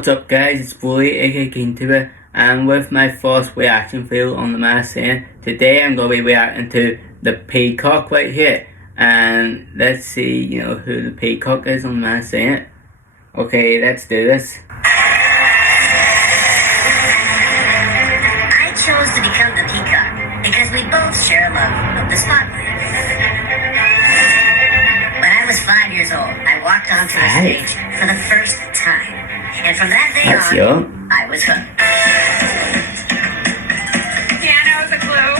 What's up guys, it's Bully aka KingTuber and with my first reaction video on the Unmasking. Today I'm going to be reacting to the Peacock right here. And let's see, who the Peacock is on the Unmasking. Okay, let's do this. I chose to become the Peacock because we both share a love of the spotlight. When I was 5 years old, I walked onto the stage for the first time. And from that day on, I was hooked. Piano is a clue.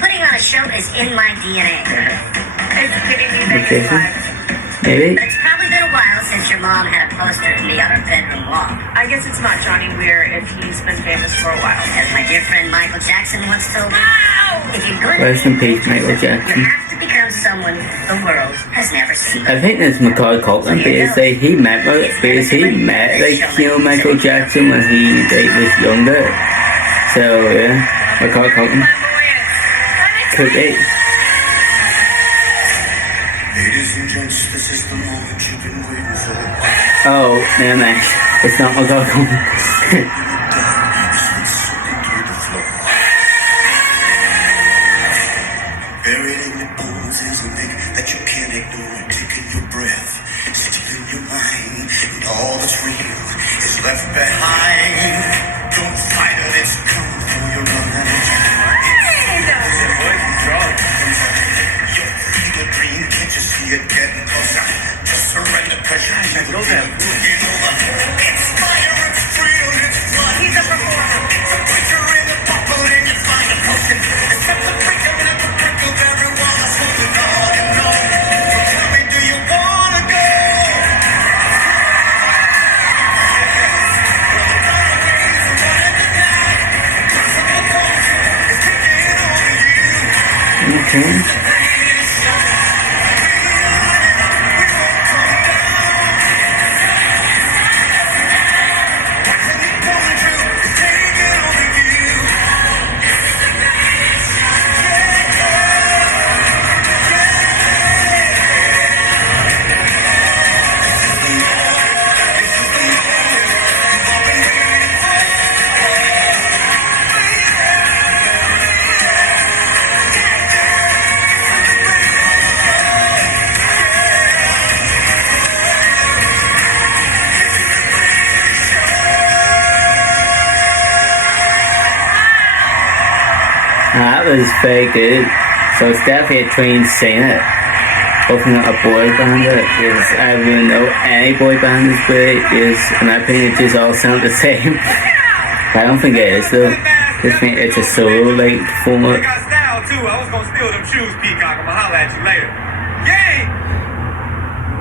Putting on a show is in my DNA. It's giving me Vegas vibes. Maybe? But it's probably been a while since your mom had a poster of me on her bedroom wall. I guess it's not Johnny Weir if he's been famous for a while. As my dear friend Michael Jackson once told me, if you're going Rest to in be peace, Michael Jackson. you have to become someone the world has never seen. I think it's Macaulay Culkin because he met Michael Jackson when he was younger. So yeah, Macaulay Culkin. Could be. Ladies and gents, this is the moment you've been waiting for. Oh, never mind. It's not Macaulay Culkin. Buried in your bones is a nick that you can't ignore. Taking your breath, sitting in your mind, and all that's real is left behind. Don't fight it, it's coming through your mind. Your feet are green, can't you see it getting closer? Just surrender, cause you know that. It's fire, it's real, it's blood. He's a performer. It's a picture in the bubble and you find a potion. It's something breaking in the prickle, everyone's holding on and on. So tell me, do you wanna go? Okay. That was very good. So it's definitely a trained singer. Hopefully not a boy band, because I wouldn't know any boy band is great, because in my opinion it just all sound the same. But I don't think it is though. I think it's a solo like format. I got style too. I was gonna steal them shoes, Peacock. I'ma holler at you later. Yay!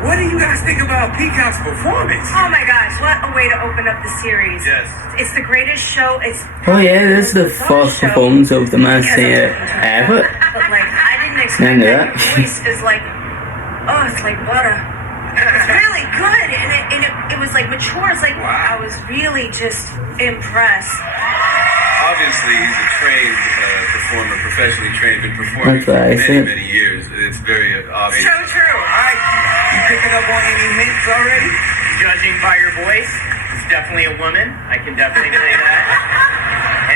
What do you guys think about Peacock's performance? Oh my gosh, what a way to open up the series. Yes. It's the greatest show. It's Oh yeah, this is the first performance of the Unmasking ever. But like, I didn't expect that. Your voice is like, oh, it's like butter. It's really good, and it was like mature. It's like, Wow. I was really just impressed. Obviously, he's a trained performer, professionally trained, been performing That's for what I said. many years. It's very obvious. So true. Alright, you picking up on any hints already? Judging by your voice, it's definitely a woman. I can definitely say that.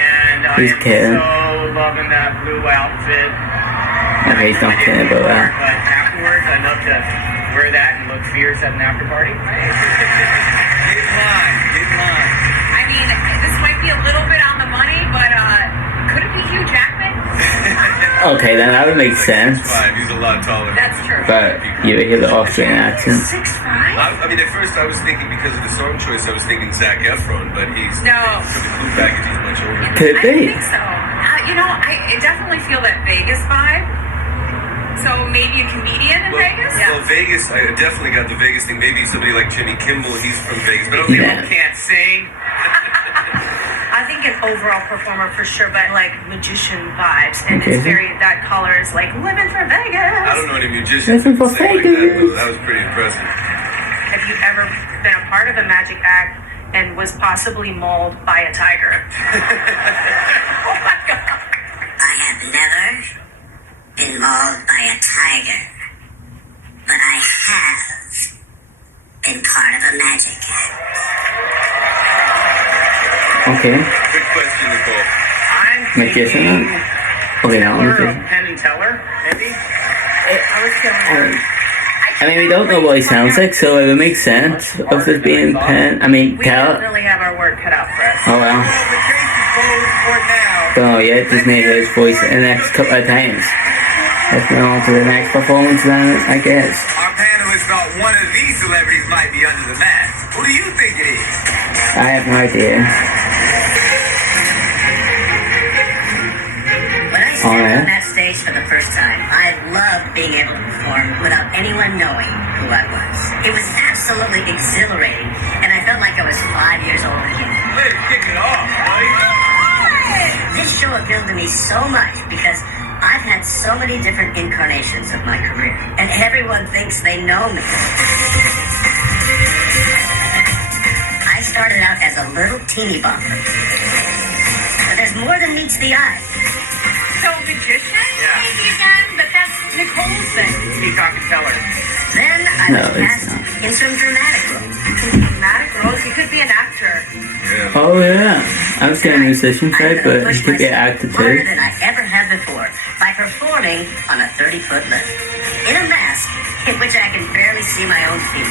And I He's am kidding. so loving that blue outfit. Okay, he's not kidding about that. But afterwards, I'd love to wear that and look fierce at an after party. Get in line, get in line. I mean, this might be a little bit on the money, but could it be Hugh Jackman? Okay, then that would make sense. 6'5", he's a lot taller. That's true. But you hear the Austrian accent. 6'5"? I mean, at first I was thinking because of the song choice, I was thinking Zac Efron, but he's No. for the clue package, he's much older. Could I don't be. think so. I definitely feel that Vegas vibe. So maybe a comedian in Vegas? Well, Vegas, I definitely got the Vegas thing. Maybe somebody like Jimmy Kimmel, he's from Vegas, but I don't think Yeah. he can't sing. I think an overall performer for sure, but like magician vibes, and Okay. it's very, that color is like living for Vegas. I don't know any musicians Listen for that sing like that, Vegas. though. That was pretty impressive. Have you ever been a part of a magic act and was possibly mauled by a tiger? Oh my god. I have never been mauled by a tiger, but I have been part of a magic act. Okay. Good question, Nicole. I'm Magician? thinking Okay, now Teller I'm of Penn and Teller, maybe. I was feeling I mean, we don't know what he sounds like, so it would make sense of this being Penn. I mean, we Cal. didn't really have our work cut out for us. Oh well. Well, the case is closed for now. Don't know yet. Just made his voice the next couple of times. Let's go on to the next performance then, I guess. Our panelists thought one of these celebrities might be under the mask. Who do you think it is? I have no idea. When I stepped on that stage for the first time, I loved being able to perform without anyone knowing who I was. It was absolutely exhilarating, and I felt like I was 5 years old again. Let's kick it off, buddy. This show appealed to me so much because I've had so many different incarnations of my career, and everyone thinks they know me. I started out as a little teeny bopper, but there's more than meets the eye. So magician? Yeah. Maybe again, but that's Nicole's thing. Peacock and Teller. Then I No, was it's cast not. in some dramatic roles. Dramatic roles. You could be an actor. Oh yeah. I was getting a musician I'm side, gonna but push he could get myself acted harder too. than I ever have before by performing on a 30-foot lift in a mask in which I can barely see my own feet.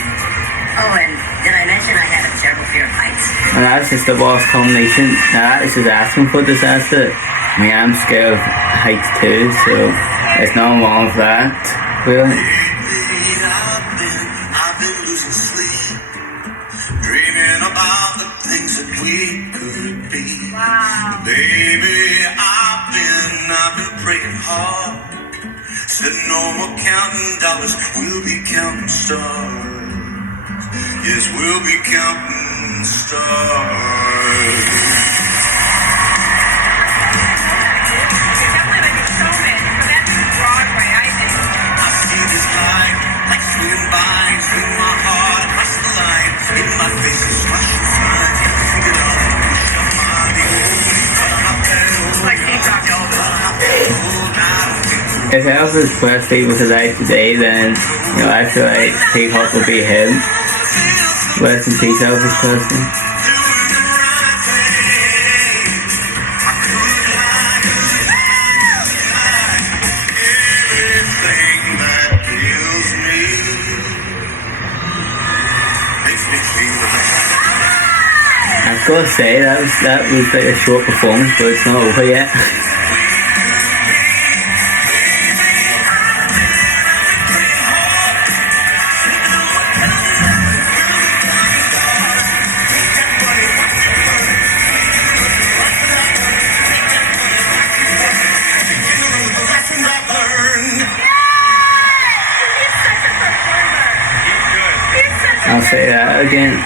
Oh, and did I mention I have a terrible fear of heights? And that's just the worst combination. Now that is just asking for disaster. I mean, I'm scared of heights too, so there's nothing wrong with that. Really. I've been losing sleep, dreaming about the things that we could be. Wow. Baby, I've been praying hard. Said no more counting dollars, we'll be counting stars. Yes, we'll be counting stars. Definitely like a showman. For that to be Broadway, I think. I see this line, like swinging by, swing my heart across the line. In my face is flashing signs. Figured out, push up my It's like Peacock Elvis. If Elvis Presley was alive today, then I feel like Peacock would be him. Rest in peace, Elvis Presley. everything that kills me makes me feel I've got to say, that was like a short performance, but it's not over yet. I'll say that again.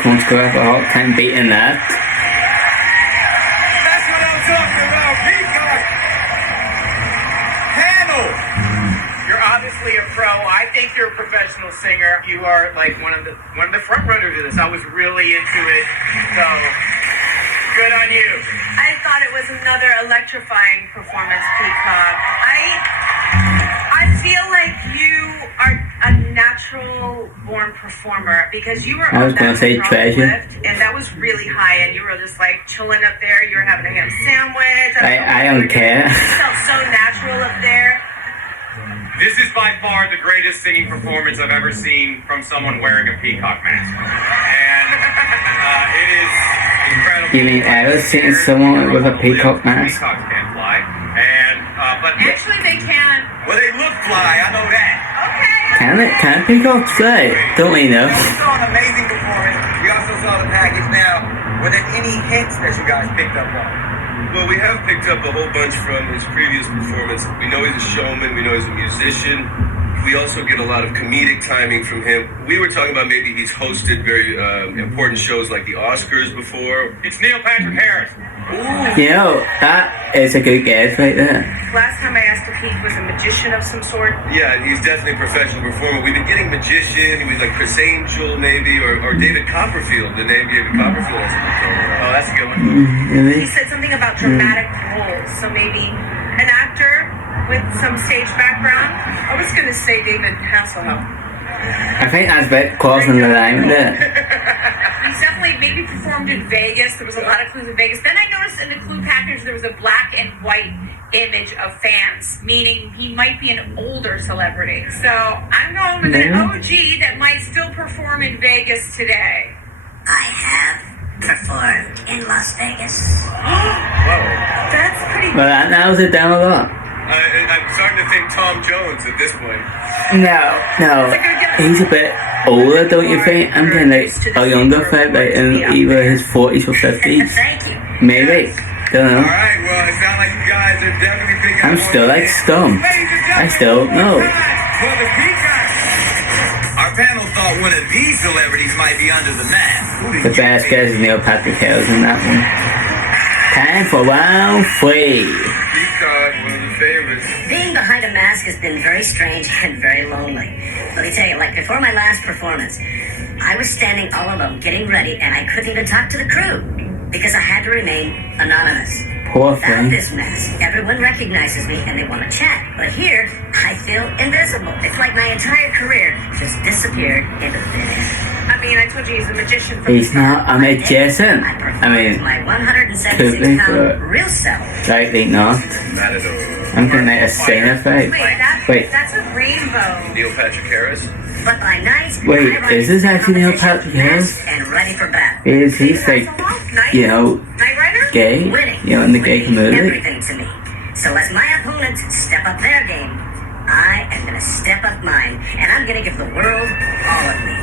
Come score up a hot time beating that. That's what I'm talking about, Peacock. Panel. You're obviously a pro. I think you're a professional singer. You are like one of the front runners of this. I was really into it. So good on you. I thought it was another electrifying performance, Peacock. I feel like you are a natural-born performer because you were I was on gonna that say hydraulic treasure. lift, and that was really high, and you were just like chilling up there. You were having a ham sandwich. I don't care. You felt so natural up there. This is by far the greatest singing performance I've ever seen from someone wearing a peacock mask. And it is incredible. You mean I was seeing someone with a peacock mask? Peacocks can't fly. And, but Actually, they can. Well, they look fly, I know that. Okay. Can peacocks fly? Don't we know? We saw an amazing performance. We also saw the package now. Were there any hints that you guys picked up on? Well, we have picked up a whole bunch from his previous performance. We know he's a showman. We know he's a musician. We also get a lot of comedic timing from him. We were talking about maybe he's hosted very important shows like the Oscars before. it's Neil Patrick Harris. That is a good guess right there. Last time I asked if he was a magician of some sort. Yeah, he's definitely a professional performer. We've been getting magician. He was like Chris Angel maybe, or David Copperfield. The name David Copperfield as a performer. Oh, that's a good one. He Really? said something about dramatic roles, so maybe an actor with some stage background. I was going to say David Hasselhoff. I think that's a bit crossing the line with it. He's definitely maybe performed in Vegas. There was a lot of clues in Vegas. Then I noticed in the clue package there was a black and white image of fans, meaning he might be an older celebrity. So I'm going with an OG that might still perform in Vegas today. I have performed in Las Vegas. That's pretty Well, that narrows it down a lot. I'm starting to think Tom Jones at this point. No. He's a bit older, don't you think? I'm getting like a younger fella, like in either his 40s or 50s. Thank you. Maybe. Don't know. Alright, well, it sounds like you guys are definitely picking I'm up still on like it. scum. Ladies and I still don't know. Well, the Peacock. Our panel thought one of these celebrities might be under the map. Who did The you best think? guess is Neil Patrick Harris in that one. Time for round 3. Peacock, one of the favorites. Being behind a mask has been very strange and very lonely. Let me tell you, like before my last performance, I was standing all alone getting ready and I couldn't even talk to the crew because I had to remain anonymous. Poor Without thing. this mask, everyone recognizes me and they want to chat. But here, I feel invisible. It's like my entire career just disappeared into thin air. I mean, I told you he's a magician from He's not a magician. I performed I mean, my could be, 176-pound but real self. likely not. Matador. I'm getting like a singer fight. Wait. That's a rainbow. Neil Patrick Harris. But by night, Wait, I run is this actually Neil Patrick Harris? and ready for battle. He's like, you know, Knight Rider? gay? Winning You know, in the gay would mean community? everything to me. So as my opponents step up their game, I am going to step up mine, and I'm going to give the world all of me.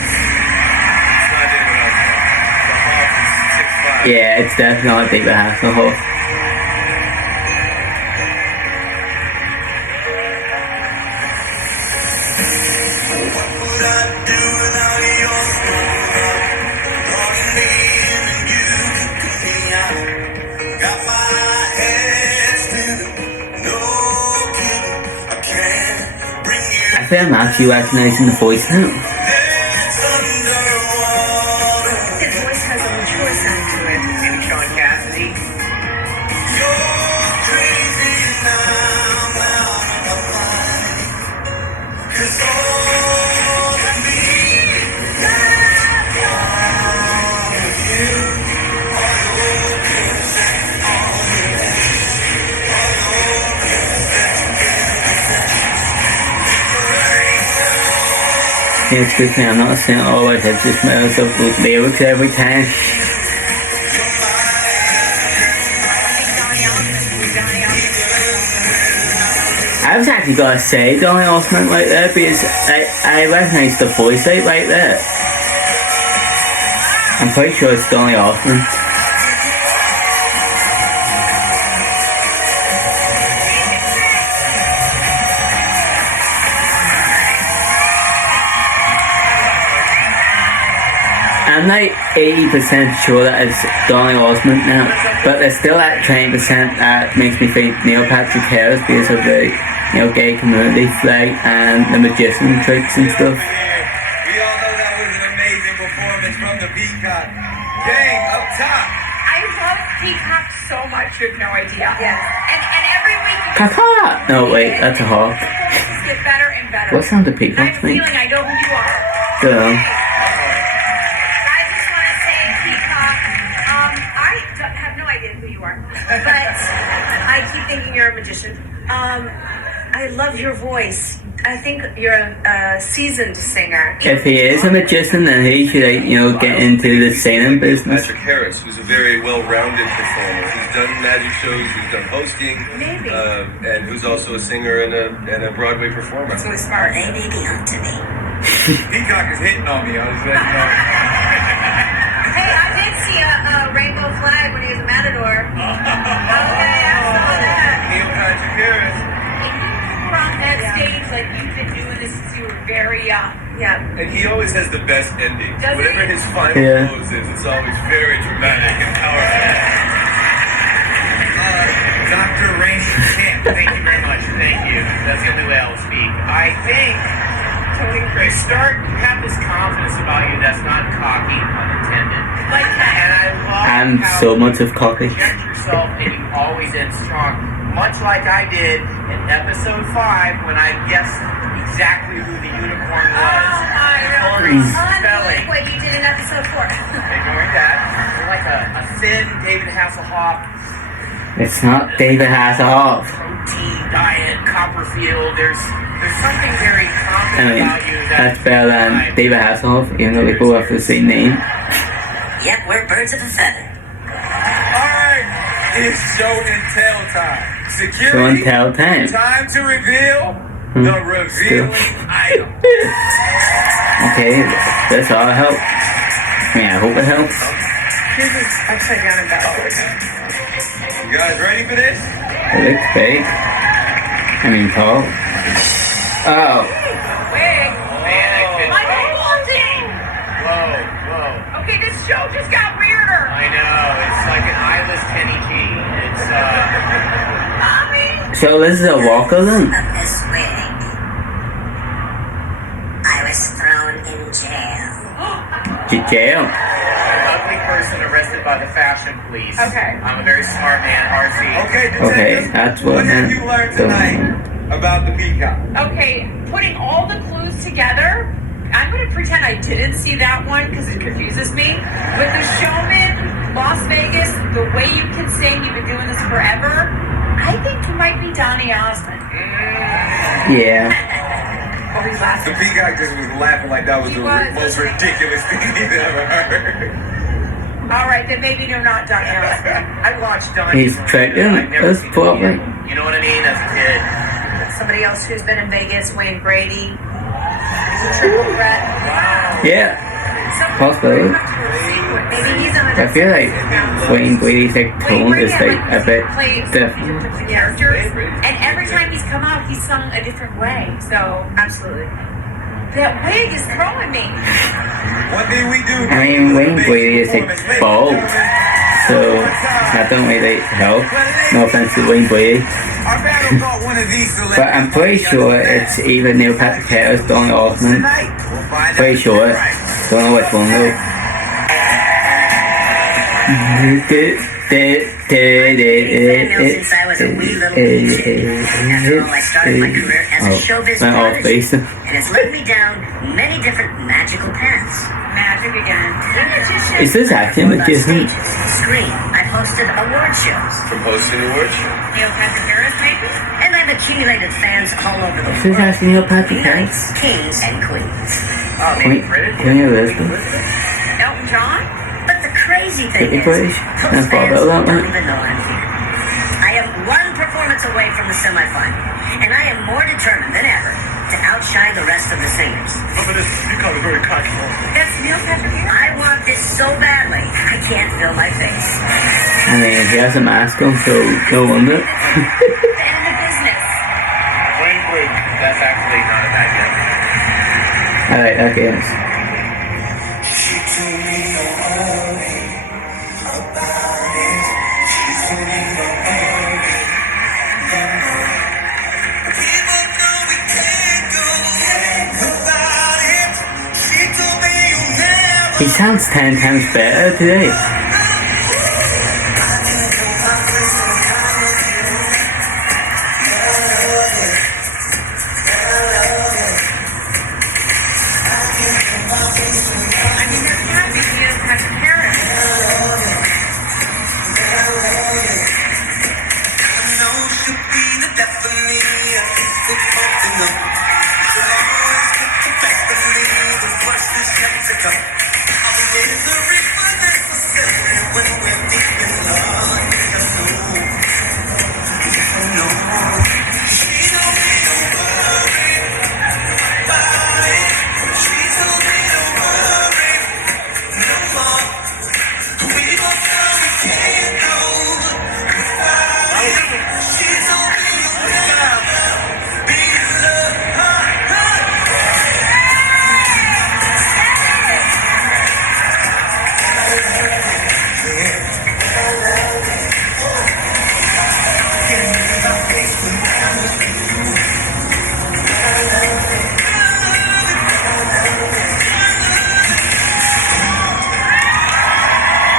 It's not David Hasselhoff. The Hawk is 6'5". Yeah, it's definitely not David Hasselhoff. What would I do without your smile? Walking in and you took me out. Got my head spinning, no kidding. I can't bring you I think I'm actually recognizing the voice now. this underwater. His voice has a mature sound to it. Maybe Sean Cassidy. You're crazy now, I'm blind. 'Cause all of me, all of you, all your kisses, all your kisses, all your Yeah, it's good thing I'm not saying all I have just smells of lyrics every time. I was actually gonna say Donny Osmond right there because I recognize the voice right there. I'm pretty sure it's Donny Osmond. I'm like 80% sure that it's Donny Osmond now, but there's still that 20% that makes me think Neil Patrick Harris because of the gay community flag and the magician tricks and stuff. We all know that was an amazing performance from the Peacock. Gang, up top. I love Peacock so much, you have no idea. Yes. And every week Caca! No, wait, that's a hawk. performances get better and better. What sound do I peacocks have a make? feeling I know who you are. Dunno. I just want to say, Peacock, I have no idea who you are, but I keep thinking you're a magician. I love your voice. I think you're a seasoned singer. If he is a magician, then he should, get into the singing business. Patrick Harris, who's a very well-rounded performer, who's done magic shows, who's done hosting, Maybe. and who's also a singer and a Broadway performer. So smart. They may be on to me. Peacock is hitting on me. I was letting you know. Hey, I did see a rainbow flag when he was a matador. Okay, I saw that. Neil Patrick Harris. You were on that stage like you've been doing this since you were very young. Yeah. And he always has the best ending. Does he? Whatever his final Yeah. close is, it's always very dramatic and powerful. Dr. Rainey Camp. Thank you very much. Thank you. That's the only way I'll speak. I think you have this confidence about you that's not cocky, pun intended. Like that. And I love I'm how so much of cocky. you project yourself and you always end strong. Much like I did in episode 5 when I guessed the exactly who the unicorn was. Oh, Spelling. Wait, you did an episode 4. Ignoring that, you're like a thin David Hasselhoff It's not David Hasselhoff. protein diet, Copperfield. There's something very I confident mean, about you that's better than David Hasselhoff, even though they both have the same name. Yep, we're birds of a feather. Alright, it's show and tell time. Security, Show and tell time. time to reveal the revealing item. Okay, that's all help. I mean, I hope it helps. Here's this upside down and backwards. You guys ready for this? It looks fake. I mean, Paul. Oh, Wait. Man, My holding. whoa. Okay, this show just got weirder. I know, it's like an eyeless Kenny G. It's, Mommy. so this is a walker then? Of this wig, I was thrown in jail. To jail. an ugly person arrested by the fashion police. Okay. I'm a very smart man, RC. Okay, Okay, detectives, that's what what have meant. you learned So- tonight about the peacock? Okay, putting all the clues together, I'm going to pretend I didn't see that one because it confuses me. But the showman, Las Vegas, the way you can sing, you've been doing this forever, I think it might be Donny Osmond. Yeah. Oh, he's The laughing. peacock just was laughing like that was He the was. most ridiculous thing he's ever heard. All right, then maybe no, not Donny Osmond. I watched Donnie. He's pregnant. That's probably. You know what I mean? As a kid. Somebody else who's been in Vegas, Wayne Brady. He's a triple threat. Yeah. Possibly. Possibly. Maybe he's on a I feel like Wayne Brady's like Wayne tone Brady is had, like a bit played different. different characters, and every time he's come out, he's sung a different way. So absolutely, that wig is throwing me. One thing we do. I mean, Wayne Brady is like bald, so that don't really help. No offense to Wayne Brady, Our battle brought one of these but I'm pretty sure it's either Neil Patrick Harris or Donny Osmond. Pretty sure. Don't know which one though. Since I was a wee little baby. After all, I started my career as a showbiz went off prodigy, base. and it's led me down many different magical paths. Magic again. Is this acting On magician? stages, screen, I've hosted award shows, From hosting the award show. Neil Patrick Harris, maybe. and I've accumulated fans all over the Is this world. acting Neil Patrick Harris? Knights, kings, and queens. Oh, maybe British? Queen Elizabeth? Elton John. But the crazy thing Pretty is, British? those That's all fans about that don't one. even know I'm here. I am one performance away from the semifinal, and I am more determined than ever to outshine the rest of the singers. But this peacock is very cocky. That's Neil Patrick Harris. I want this so badly, I can't feel my face. I mean, he has a mask on, so no wonder. In the business. Wayne Brady. That's actually not a bad guess. Alright, okay. She told me don't worry about it. She told me don't worry. We both know we can't go without it. She told me you'll never. He sounds 10 times better today. I mean, there can't be Neil Patrick Harris. I know she'll be the death of me. The something up. She'll always get the best of me. The worst is yet to come. All the misery was necessary when we're deep in love. Just know, just know. She told me don't worry about it. She told me don't worry no more. We both know we can't go without it. She told me you'll never be loved.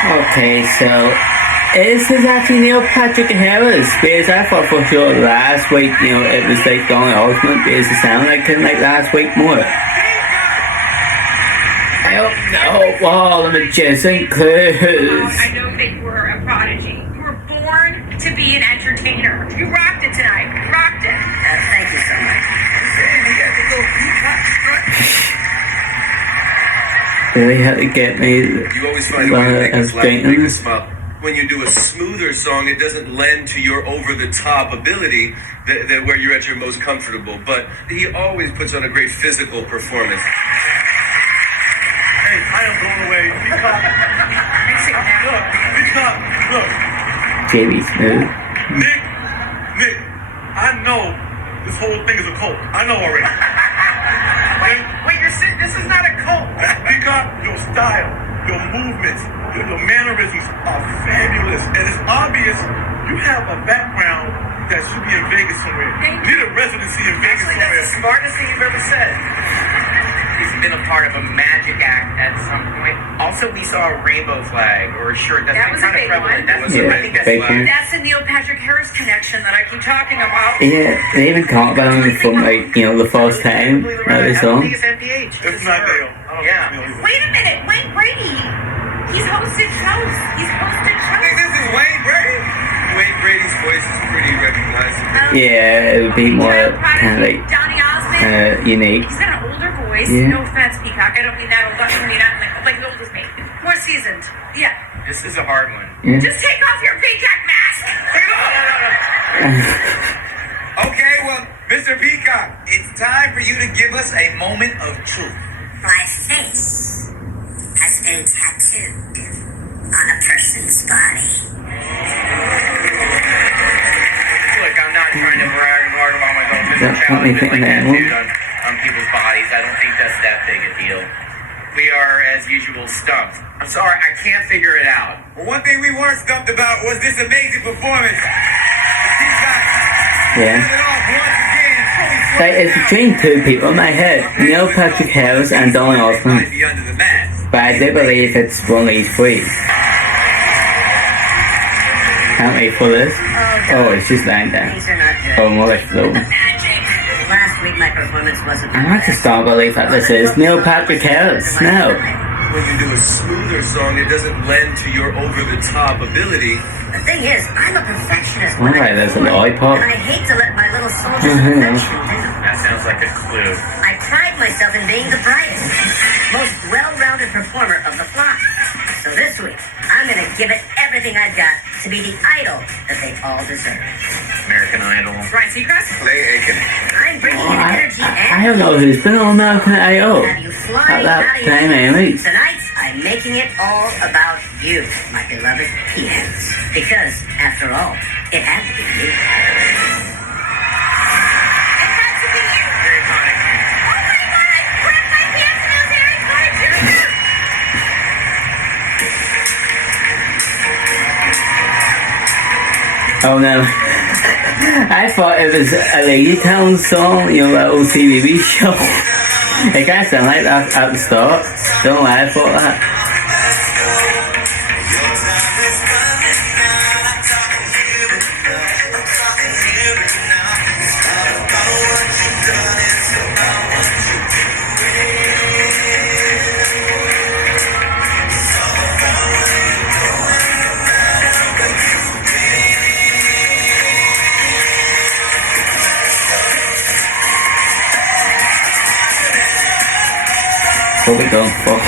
Okay, so This is actually Neil Patrick Harris, because I thought for sure last week, it was like Donny Osmond, because it sounded like him like last week more. I don't know. Wow, the magician clues. I know that you were a prodigy. You were born to be an entertainer. You rocked it tonight. You rocked it. Thank you so much. Really had to get me. You always find a way to make us laugh, make us smile. When you do a smoother song, it doesn't lend to your over-the-top ability that where you're at your most comfortable. But he always puts on a great physical performance. Hey, I am blown away. Peacock, look. Jamie Smooth. Nick, I know this whole thing is a cult. I know already. Wait, this is not a cult. Peacock, your style, your movements, your mannerisms are fabulous. And it's obvious you have a background that should be in Vegas somewhere. Need a residency in Vegas Actually, somewhere. that's the smartest thing you've ever said. He's been a part of a magic act at some point. Also, we saw a rainbow flag or a shirt. That's That been was a kind of big prevalent. one. That was Yeah, I think that's big one. That's the Neil Patrick Harris connection that I keep talking about. Yeah, they even talk about him from the first time of the I don't song. think it's MPH. It's not Neil. Yeah. Wait a minute, Wayne Brady. He's hosted shows. This is Wayne Brady. Wayne Brady's voice is pretty recognizable. Yeah, it would be more kind of like Donny Osmond. unique. He's got an older voice. Yeah. No offense, Peacock. I don't mean that old. I mean that like as old as me. More seasoned. Yeah. This is a hard one. Yeah. Just take off your Peacock mask. Okay, well, Mr. Peacock, it's time for you to give us a moment of truth. My face has been tattooed on a person's body. Look, I'm not trying to brag and brag about myself. This That's is challenges like something tattooed on people's bodies. I don't think that's that big a deal. We are, as usual, stumped. I'm sorry, I can't figure it out. Well, one thing we weren't stumped about was this amazing performance. Yeah. Like, it's between two people in my head, Neil Patrick Harris and Donny Osmond. But I do believe it's one of these three. Can't wait for this. Oh, it's just lying down. Things are not good. Oh, more like flow. Last week my performance wasn't. I just don't believe that this is Neil Patrick Harris. No. When you do a smoother song, it doesn't lend to your over-the-top ability. The thing is, I'm a perfectionist. All right, there's a lollipop. And I hate to let my little soldier's perfection down. That sounds like a clue. I pride myself in being the brightest, most well-rounded performer of the flock. So this week, I'm going to give it everything I've got to be the idol that they all deserve. American Idol. Ryan Seacrest. Clay Aiken. I'm bringing Oh, in energy I and don't know who's been on American Idol have you at flying that out of time, your anyways. Tonight, I'm making it all about you, my beloved peanuts. Because, after all, it had to be you. Very iconic. Oh no. I thought it was a Lady Town song, that old TV show. It kind of sounded like that at the start. Don't know why I thought that. What we going for?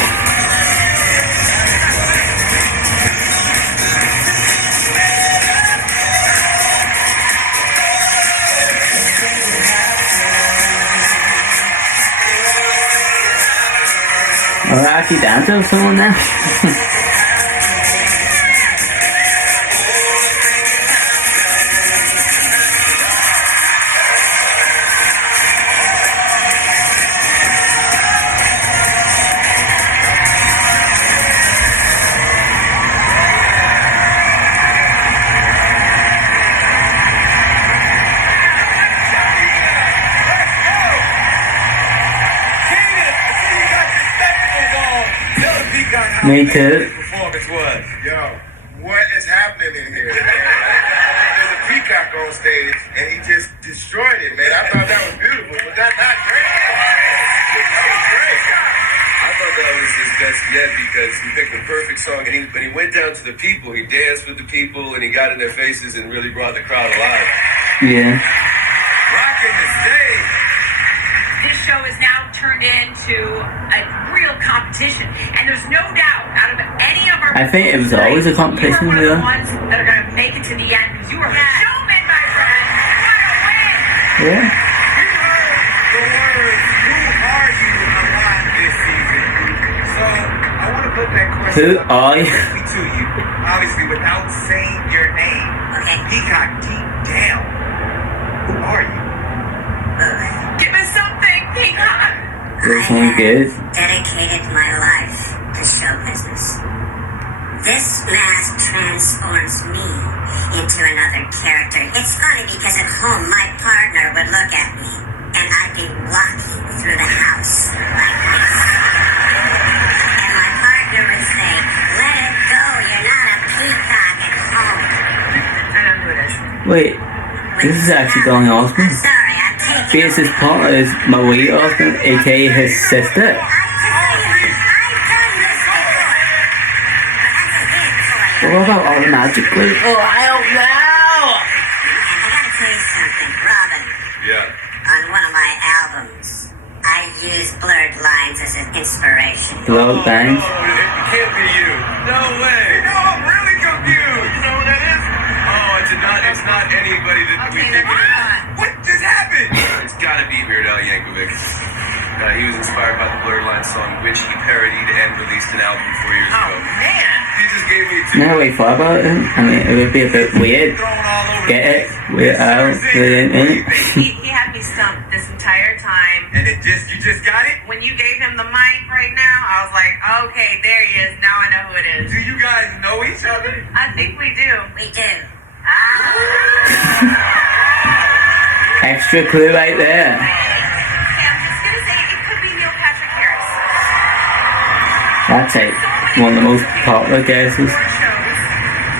Are we actually dancing with someone now? Me too. Performance was. Yo, what is happening? happening in here? There's a peacock on stage, and he just destroyed it, man. I thought that was beautiful. Was that not great? That was great. I thought that was his best yet because he picked the perfect song. And when he went down to the people, he danced with the people and he got in their faces and really brought the crowd alive. Yeah. Rocking the stage. This show is now turned into a real competition, and there's no doubt out of any of our. I think it was always a competition, you are one of yeah. the ones that are going to make it to the end because you are a showman, my friend. You got to win. Yeah. We heard the words, who are you, a lot this season. So, I want to put that question Who are you? to you, obviously without saying your name. Okay. Peacock, deep down, who are you? Give us something, Peacock. Looking good. Dedicated my life to show business. This mask transforms me into another character. It's funny because at home my partner would look at me and I'd be walking through the house like this. And my partner would say, "Let it go, you're not a peacock at home." I know who it is. Wait, this is actually Donny Osmond. I'm sorry, I'm taking Because his partner is Marie Osmond, aka his sister. What about all the magic glue? Oh, I don't know! I gotta tell you something, Robin. Yeah. On one of my albums, I use blurred lines as an inspiration. Blow bangs. No, it can't be you. No way. No, I'm really confused. You know who that is? Oh, it's not anybody that we think it is. What just happened? It's gotta be Weird Al Yankovic. He was inspired by the Blurred Lines song, which he parodied and released an album 4 years ago. Man, He just gave me two. Never really thought about it. I mean, it would be a bit weird. thrown all over Get it? Weird out. Weird in. He had me stumped this entire time. And you just got it? When you gave him the mic right now, I was like, okay, there he is. Now I know who it is. Do you guys know each other? I think we do. We do. Extra clue right there. Okay, I'm just gonna say it could be Neil Patrick Harris. That's it. One of the most popular guesses. Shows.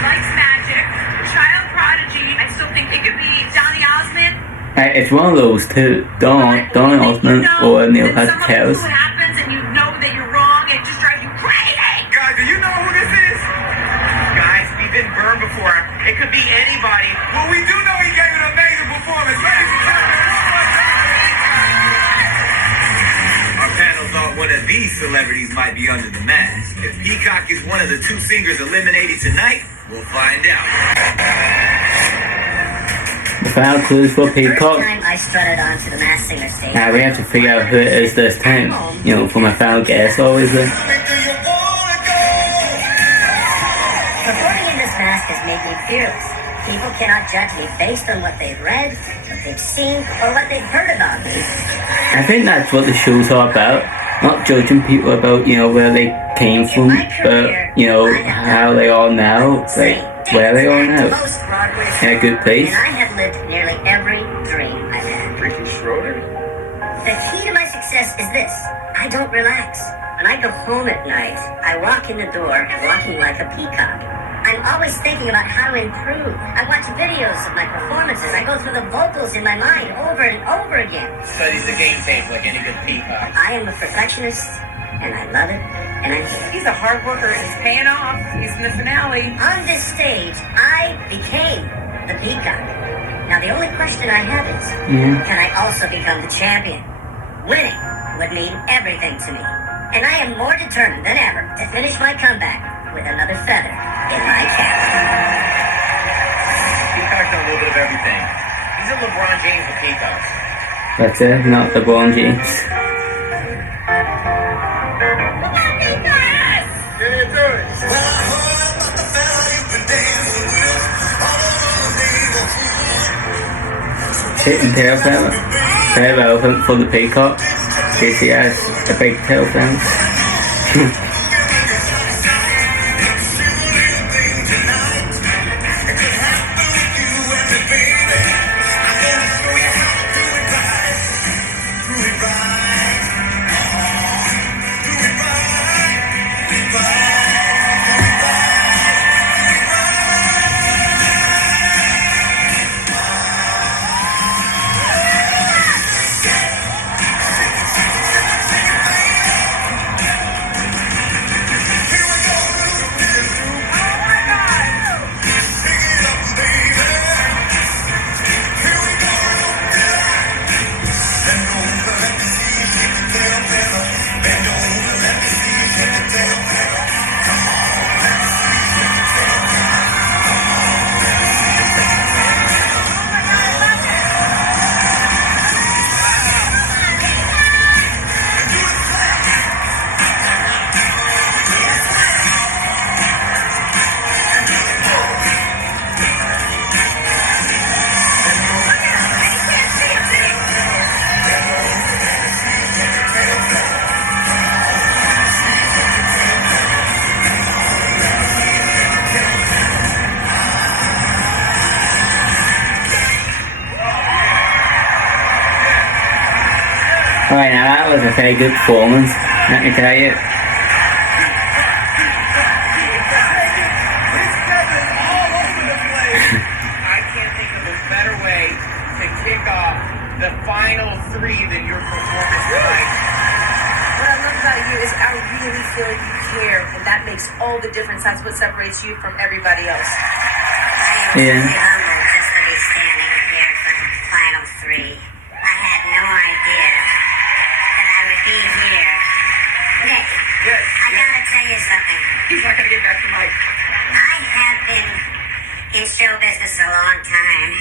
Likes magic. Child prodigy. I still think it could be Donny Osmond. It's one of those two. Donny Osmond or Neil Patrick Harris. What happens and you know that you're wrong and it just drives you crazy. Guys, do you know who this is? Guys, we've been burned before. It could be anybody. Well, we do know he gave an amazing performance. Ladies and gentlemen, one more time. Our panel thought one of these celebrities might be under the mask. If Peacock is one of the two singers eliminated tonight, we'll find out. The final clues for First Peacock. time I strutted onto the Masked Singer stage. Now we have to figure out who it is this time. You know, for my final guess, obviously. Performing in this mask has made me fearless. People cannot judge me based on what they've read, what they've seen, or what they've heard about me. I think that's what the show's all about. Not judging people about, you know, where they came from, but, you know, how they are now, like, where they are now. In a good place. And I have lived nearly every dream I've had. Ricky Schroeder? The key to my success is this. I don't relax. When I go home at night, I walk in the door walking like a peacock. I'm always thinking about how to improve. I watch videos of my performances. I go through the vocals in my mind over and over again. Studies the game tape like any good peacock. I am a perfectionist, and I love it, and I hate it. He's a hard worker. It's paying off. He's in the finale. On this stage, I became the peacock. Now, the only question I have is, can I also become the champion? Winning would mean everything to me. And I am more determined than ever to finish my comeback with another feather in my cap. Peacock's done a little bit of everything. He's a LeBron James with peacocks. That's it, not LeBron James. Shit and tail feather. Very relevant for the peacock. Because he has a big tail feather. now that was a very good performance, let me tell you. I can't think of a better way to kick off the final three than your performance tonight. What I love about you is I really feel like you care, and that makes all the difference. That's what separates you from everybody else. I am Yeah. truly humbled just to be standing here for the final three. I had no idea that I would be here. Nick, Yes, I gotta tell you something. He's not gonna get back to Mike. I have been in show business a long time,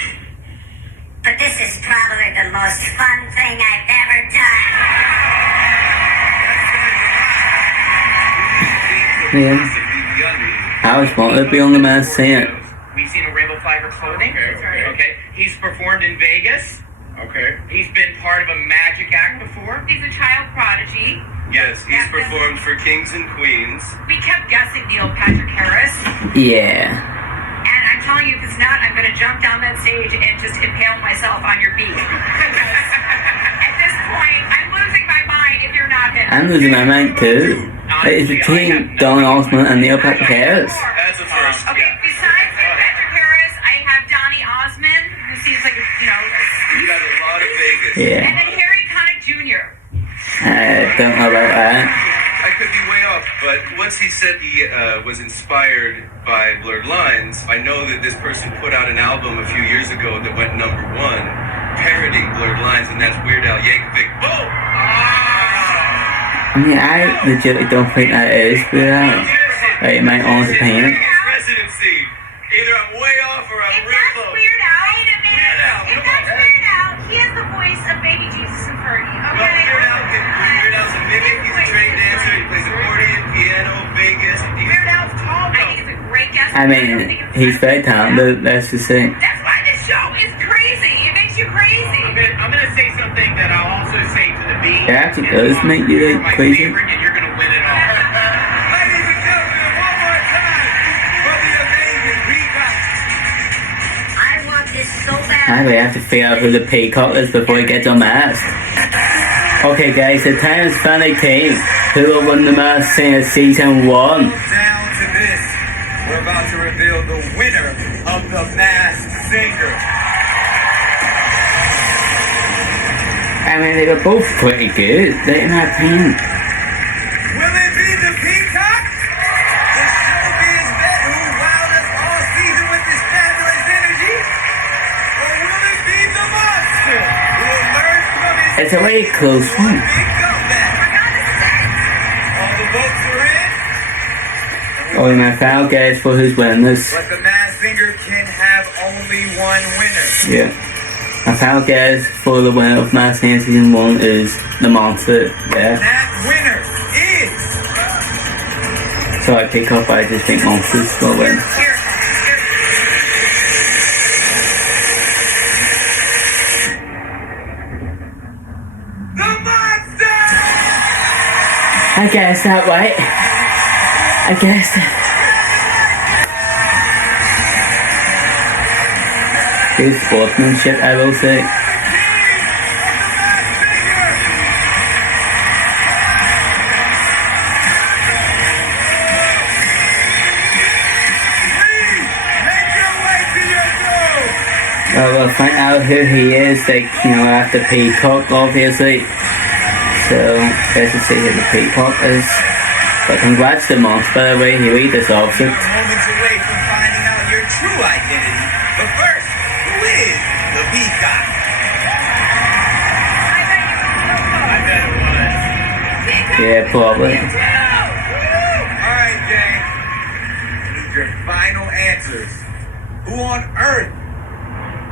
but this is probably the most fun thing I've ever done. Yeah. I was wanting to be on the Masked Singer. We've seen a Rainbow Fiber clothing. Okay. He's performed in Vegas. Okay. He's been part of a magic act before. He's a child prodigy. Yes, he's performed for Kings and Queens. We kept guessing Neil Patrick Harris. Yeah. And I'm telling you, if it's not, I'm going to jump down that stage and just impale myself on your beak. At this point, I'm losing my mind if you're not him. I'm losing my mind too. It's between Don Osmond and Neil Patrick Harris. As a first, Okay, besides Neil Patrick Harris, I have Donnie Osmond, who seems like, you got a lot of Vegas. Yeah. and then Harry Connick Jr. I don't know about that. I could be way off, but once he said he was inspired by Blurred Lines, I know that this person put out an album a few years ago that went #1, parodying Blurred Lines, and that's Weird Al Yankovic. Boom! I mean, I legitimately don't think that is real. Like, in my own opinion. Residency. Either I'm way off or I'm If real that's close. Weird Al, wait a minute. Weird Al, If come that's on. Weird Al, he has the voice of Baby Jesus and Fergie. Well, Okay? Weird Al's a mimic, he's a trained dancer, he plays accordion, piano, Vegas. Weird Al's tall, I think it's a great guest. I mean, he's very talented, let's just say. That's why this show is crazy. It makes you crazy. I'm gonna say something that I'll also say to the beat. It actually does make you You're like my crazy. favorite, and you're gonna win it all. Ladies and gentlemen, one more time for the amazing Peacock. I want this so bad. I really have to figure out who the Peacock is before he gets unmasked. Okay guys, the time has finally came. Who will win the Masked Singer Season 1? Down to this. We're about to reveal the winner of the Masked Singer. I mean, they were both pretty good, in my opinion. Will it be the Peacock? The showbiz vet who wowed us all season with his fabulous energy? Or will it be the monster who emerged from his It's a very close one. big comeback? All the votes are in, Only my final guess for who's winning this. but the Masked Singer can have only one winner. Yeah. My final guess for the winner of Masked Singer Season 1 is the monster. Yeah. That winner is So I pick up, I just think monsters will win. the monster! I guess that right. I guess that. Good sportsmanship, I will say. We'll find out who he is, like, after Peacock, obviously. So, let's just see who the Peacock is. But congrats to Moss, by the way, he really deserves it. Moments away from finding out your true identity. But first, who is the Peacock? I bet it was. Yeah, probably. Alright, gang. I need your final answers. Who on earth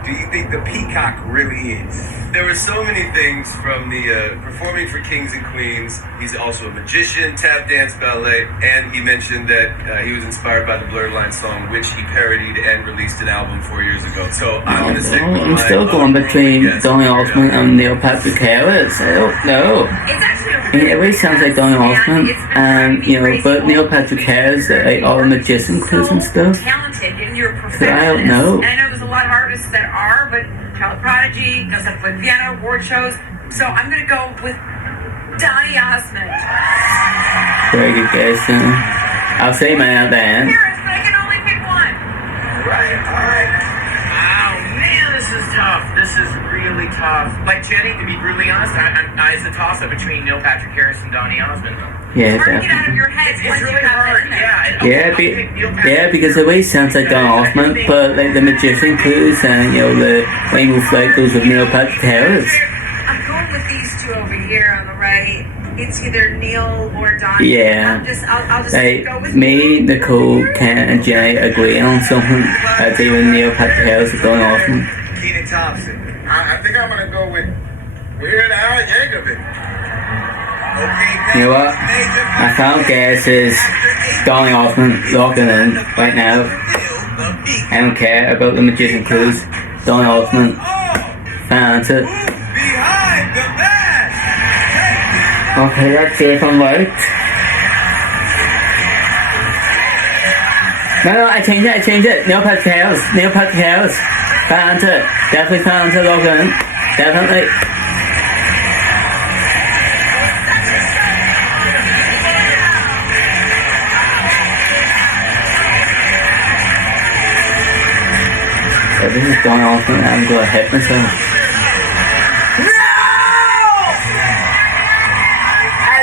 do you think the Peacock really is? There were so many things from the performing for Kings and Queens. He's also a magician, tap dance, ballet, and he mentioned that he was inspired by the Blurred Line song, which he parodied and released an album 4 years ago. So I'm going to stick with I'm my still going between Donny Osmond and Neil Patrick Harris. I don't know. It's actually a I mean, it really sounds like Donny Osmond, and but Neil Patrick Harris, like all the magician clues and stuff. Talented in your So I don't know. And I know there's a lot of artists that are, but child prodigy, does have to play piano, award shows. So I'm going to go with Donny Osmond. Very good guess. I'll say mine at the end. Paris, but I can only pick one. All right. Oh man, this is tough. This is really tough. Like Jenny, to be brutally honest, it's a toss-up between Neil Patrick Harris and Donny Osmond. Yeah, Hard to get out of definitely. your head. It's really hard. Yeah. Yeah, because the way it sounds like Don Osmond, but like the magician clues and the rainbow flag goes with Neil Patrick Harris. I'm going with these two over here on the right. It's either Neil or Donnie. Yeah. I'll just Like go with me, Nicole, Ken, and Jenny agreeing on something. I'd say with Neil Patrick Harris or Don Osmond. Keenan Thompson. I think I'm gonna go with Weird Al Yankovic. Okay, You know what? My final guess is Donny Osmond locking in right now. I don't care about the magician clues. Donny Osmond. Found it. Behind the mask. Okay, that's it if I'm right. No, I changed it. Neil Patrick Harris. Found it. Definitely found it, log in. Definitely. So this is Donny Osmond and I'm gonna hit myself.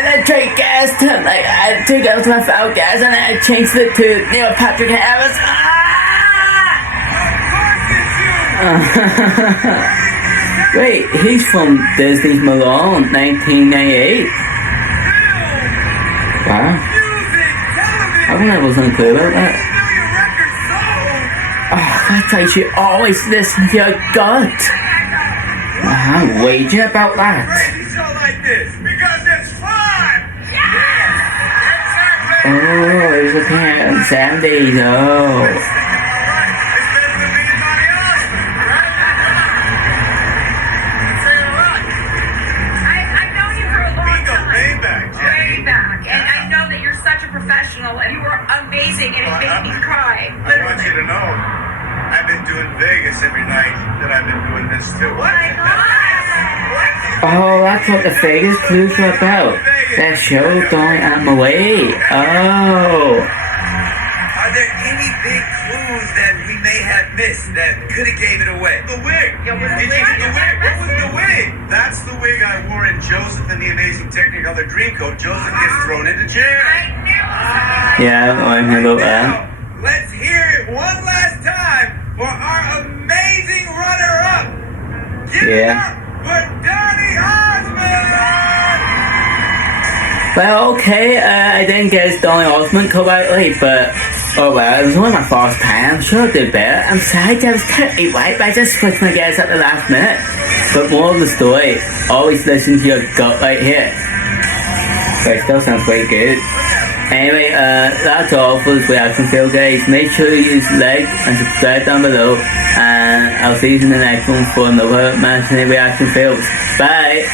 I take gas to I took out my foul gas and I changed it to Neil Patrick Harris. Wait, he's from Disney's Mulan, 1998. Wow. I wasn't clear about that. Oh, that's why you always listen to your gut. I'm waging about that. Like this because it's fun. Oh, he's looking at Sandy, no. I've known you for a long time. Way back. And I know that you're such a professional and you were amazing and it made me cry. I want you to know, I've been doing Vegas every night that I've been doing this too. Oh, that's what the Vegas clues were about. That show going on the way. Oh. Are there any big clues that we may have missed that could have gave it away? The wig. Yeah, what was Did you get the wig? What was the wig? That's the wig I wore in Joseph and the Amazing Technicolor Dreamcoat. Joseph gets thrown in the chair. Yeah, I know about that. Let's hear it one last time for our amazing runner-up. Give it up for Donny Osmond! Well, okay, I didn't guess Donny Osmond correctly, but oh well, it was only my first time. I'm sure I did better. I'm sorry, I was totally right, but I just switched my guess at the last minute. But more of the story, always listen to your gut right here. But it still sounds pretty good. Anyway, that's all for this reaction video, guys. Make sure you like and subscribe down below, and I'll see you in the next one for another Masking reaction videos. Bye!